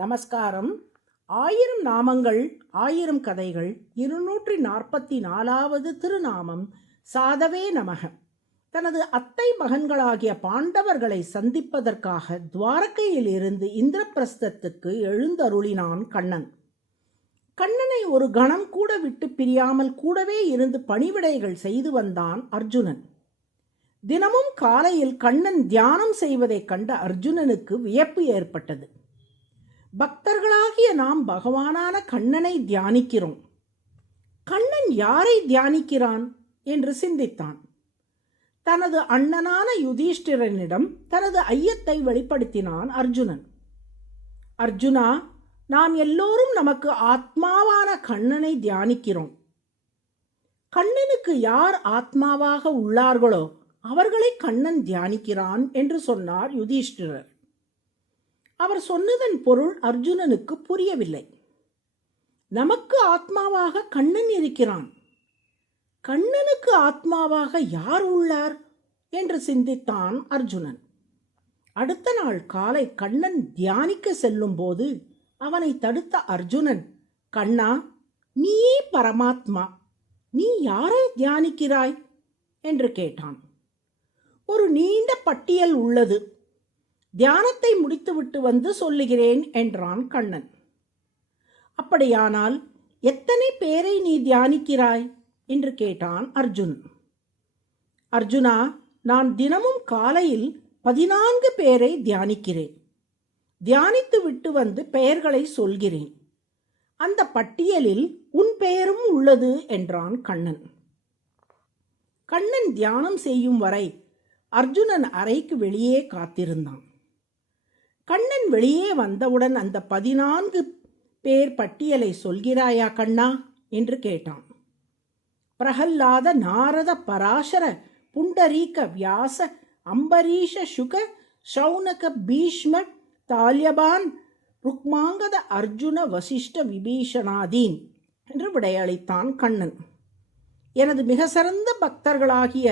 நமஸ்காரம். 1000 நாமங்கள் 1000 கதைகள் 244வது திருநாமம் சாதவே நமக. தனது அத்தை மகன்களாகிய பாண்டவர்களை சந்திப்பதற்காக துவாரகையில் இருந்து இந்திரபிரஸ்தத்துக்கு எழுந்தருளினான் கண்ணன். கண்ணனை ஒரு கணம் கூட விட்டு பிரியாமல் கூடவே இருந்து பணிவிடைகள் செய்து வந்தான் அர்ஜுனன். தினமும் காலையில் கண்ணன் தியானம் செய்வதைக் கண்ட அர்ஜுனனுக்கு வியப்பு ஏற்பட்டது. பக்தர்களாகிய நாம் பகவானான கண்ணனை தியானிக்கிறோம், கண்ணன் யாரை தியானிக்கிறான் என்று சிந்தித்தான். தனது அண்ணனான யுதிஷ்டிரனிடம் தனது ஐயத்தை வெளிப்படுத்தினான் அர்ஜுனன். அர்ஜுனா, நாம் எல்லோரும் நமக்கு ஆத்மாவான கண்ணனை தியானிக்கிறோம். கண்ணனுக்கு யார் ஆத்மாவாக உள்ளார்களோ அவர்களை கண்ணன் தியானிக்கிறான் என்று சொன்னார் யுதிஷ்டிரர். அவர் சொன்னதன் பொருள் அர்ஜுனனுக்கு புரியவில்லை. நமக்கு ஆத்மாவாக கண்ணன் இருக்கிறான், கண்ணனுக்கு ஆத்மாவாக யார் உள்ளார் என்று சிந்தித்தான் அர்ஜுனன். அடுத்த நாள் காலை கண்ணன் தியானிக்க செல்லும் போது அவனை தடுத்த அர்ஜுனன், கண்ணா, நீயே பரமாத்மா, நீ யாரை தியானிக்கிறாய் என்று கேட்டான். ஒரு நீண்ட பட்டியல் உள்ளது, தியானத்தை முடித்துவிட்டு வந்து சொல்லுகிறேன் என்றான் கண்ணன். அப்படியானால் எத்தனை பேரை நீ தியானிக்கிறாய் என்று கேட்டான் அர்ஜுன். அர்ஜுனா, நான் தினமும் காலையில் 14 பேரை தியானிக்கிறேன். தியானித்து விட்டு வந்து பெயர்களை சொல்கிறேன். அந்த பட்டியலில் உன் பெயரும் உள்ளது என்றான் கண்ணன். கண்ணன் தியானம் செய்யும் வரை அர்ஜுனன் அறைக்கு வெளியே காத்திருந்தான். கண்ணன் வெளியே வந்தவுடன் அந்த 14 பேர் பட்டியலை சொல்கிறாயா கண்ணா என்று கேட்டான். பிரகல்லாத, நாரத, பராசர, புண்டரீக, வியாச, அம்பரீஷ, சுக, சௌனக, பீஷ்ம, தால்யபான், ருக்மாங்கத, அர்ஜுன, வசிஷ்ட, விபீஷணாதீன் என்று விடையளித்தான் கண்ணன். எனது மிக சிறந்த பக்தர்களாகிய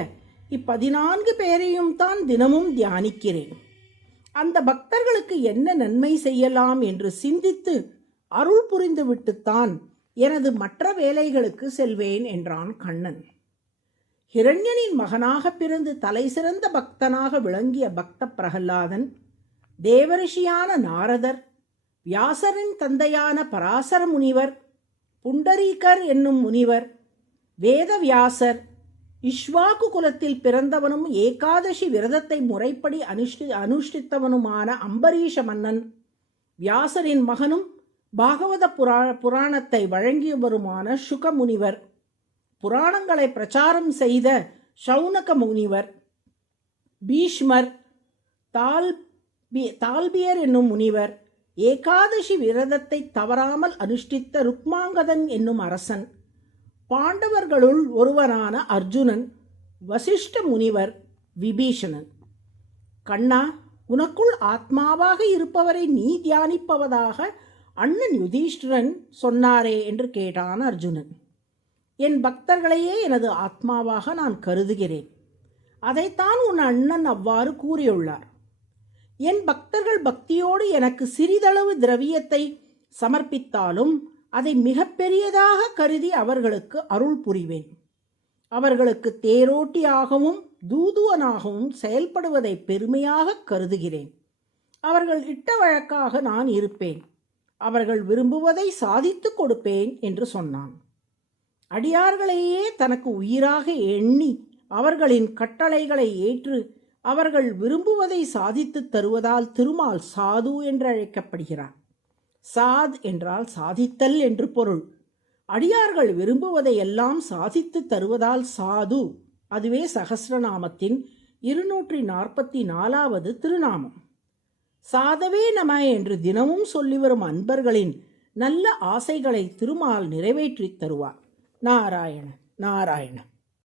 14 பேரையும் தான் தினமும் தியானிக்கிறேன். அந்த பக்தர்களுக்கு என்ன நன்மை செய்யலாம் என்று சிந்தித்து அருள் புரிந்து விட்டுத்தான் எனது மற்ற வேலைகளுக்கு செல்வேன் என்றான் கண்ணன். ஹிரண்யனின் மகனாக பிறந்து தலை சிறந்த பக்தனாக விளங்கிய பக்த பிரகல்லாதன், தேவரிஷியான நாரதர், வியாசரின் தந்தையான பராசர முனிவர், புண்டரீகர் என்னும் முனிவர், வேதவியாசர், இஷ்வாக்கு குலத்தில் பிறந்தவனும் ஏகாதசி விரதத்தை முறைப்படி அனுஷ்டித்தவனுமான அம்பரீஷ மன்னன், வியாசரின் மகனும் பாகவத புராணத்தை வழங்கியவருமான சுக முனிவர், புராணங்களை பிரச்சாரம் செய்த சௌனக முனிவர், பீஷ்மர், தால்பியர் என்னும் முனிவர், ஏகாதசி விரதத்தை தவறாமல் அனுஷ்டித்த ருக்மாங்கதன் என்னும் அரசன், பாண்டவர்களுள் ஒருவரான அர்ஜுனன், வசிஷ்ட முனிவர், விபீஷணன். கண்ணா, உனக்குள் ஆத்மாவாக இருப்பவரை நீ தியானிப்பவதாக அண்ணன் யுதிஷ்டிரன் சொன்னாரே என்று கேட்டான் அர்ஜுனன். என் பக்தர்களையே எனது ஆத்மாவாக நான் கருதுகிறேன். அதைத்தான் உன் அண்ணன் அவ்வாறு கூறியுள்ளார். என் பக்தர்கள் பக்தியோடு எனக்கு சிறிதளவு திரவியத்தை சமர்ப்பித்தாலும் அதை மிக பெரியதாக கருதி அவர்களுக்கு அருள் புரிவேன். அவர்களுக்கு தேரோட்டியாகவும் தூதுவனாகவும் செயல்படுவதை பெருமையாக கருதுகிறேன். அவர்கள் இட்ட வழக்காக நான் இருப்பேன். அவர்கள் விரும்புவதை சாதித்து கொடுப்பேன் என்று சொன்னான். அடியார்களையே தனக்கு உயிராக எண்ணி அவர்களின் கட்டளைகளை ஏற்று அவர்கள் விரும்புவதை சாதித்து தருவதால் திருமால் சாது என்று அழைக்கப்படுகிறார். சாத் என்றால் சாதித்தல் என்று பொருள். அடியார்கள் விரும்புவதை எல்லாம் சாதித்து தருவதால் சாது. அதுவே சகஸ்ரநாமத்தின் 244வது திருநாமம். சாதவே நம என்று தினமும் சொல்லி வரும் அன்பர்களின் நல்ல ஆசைகளை திருமால் நிறைவேற்றித் தருவார். நாராயண நாராயண.